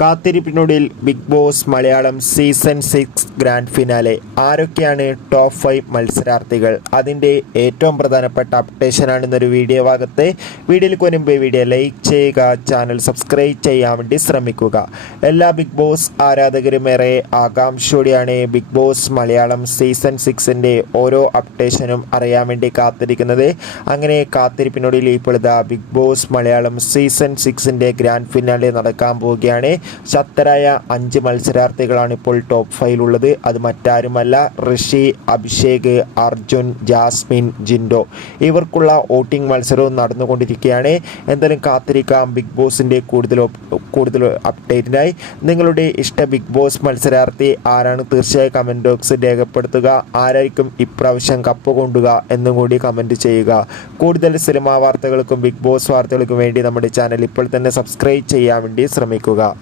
കാത്തിരിപ്പിനൊടുവിൽ big boss Malayalam season 6 grand finale. ആരൊക്കെയാണ് top 5 മത്സരാർത്ഥികൾ? അതിൻ്റെ ഏറ്റവും പ്രധാനപ്പെട്ട അപ്ഡേഷനാണ് ഇന്നൊരു വീഡിയോ ഭാഗത്ത്. വീഡിയോയിൽ മുൻപ് വീഡിയോ ലൈക്ക് ചെയ്യുക, ചാനൽ സബ്സ്ക്രൈബ് ചെയ്യാൻ വേണ്ടി ശ്രമിക്കുക. എല്ലാ ബിഗ് ബോസ് ആരാധകരും ഏറെ ആകാംക്ഷയോടെയാണ് ബിഗ് ബോസ് മലയാളം സീസൺ 6ൻ്റെ ഓരോ അപ്ഡേഷനും അറിയാൻ വേണ്ടി കാത്തിരിക്കുന്നത്. അങ്ങനെ കാത്തിരിപ്പിനൊടുവിൽ ഇപ്പോൾ ബിഗ് ബോസ് മലയാളം സീസൺ 6ൻ്റെ ഗ്രാൻഡ് ഫിനാലെ നടക്കാൻ പോവുകയാണ്. ശക്തരായ 5 മത്സരാർത്ഥികളാണ് ഇപ്പോൾ ടോപ്പ് 5 അത് മറ്റാരുമല്ല, ഋഷി, അഭിഷേക്, അർജുൻ, ജാസ്മിൻ, ജിൻഡോ. ഇവർക്കുള്ള വോട്ടിംഗ് മത്സരവും നടന്നുകൊണ്ടിരിക്കുകയാണ്. എന്തായാലും കാത്തിരിക്കാം ബിഗ് ബോസിൻ്റെ കൂടുതൽ അപ്ഡേറ്റിനായി. നിങ്ങളുടെ ഇഷ്ട ബിഗ് ബോസ് മത്സരാർത്ഥി ആരാണ്? തീർച്ചയായും കമൻറ്റ് ബോക്സിൽ രേഖപ്പെടുത്തുക. ആരായിരിക്കും ഇപ്രാവശ്യം കപ്പ് കൊണ്ടുക എന്നും കൂടി കമൻറ്റ് ചെയ്യുക. കൂടുതൽ സിനിമാ വാർത്തകൾക്കും ബിഗ് ബോസ് വാർത്തകൾക്കും വേണ്ടി നമ്മുടെ ചാനൽ ഇപ്പോൾ തന്നെ സബ്സ്ക്രൈബ് ചെയ്യാൻ വേണ്ടി ശ്രമിക്കുക.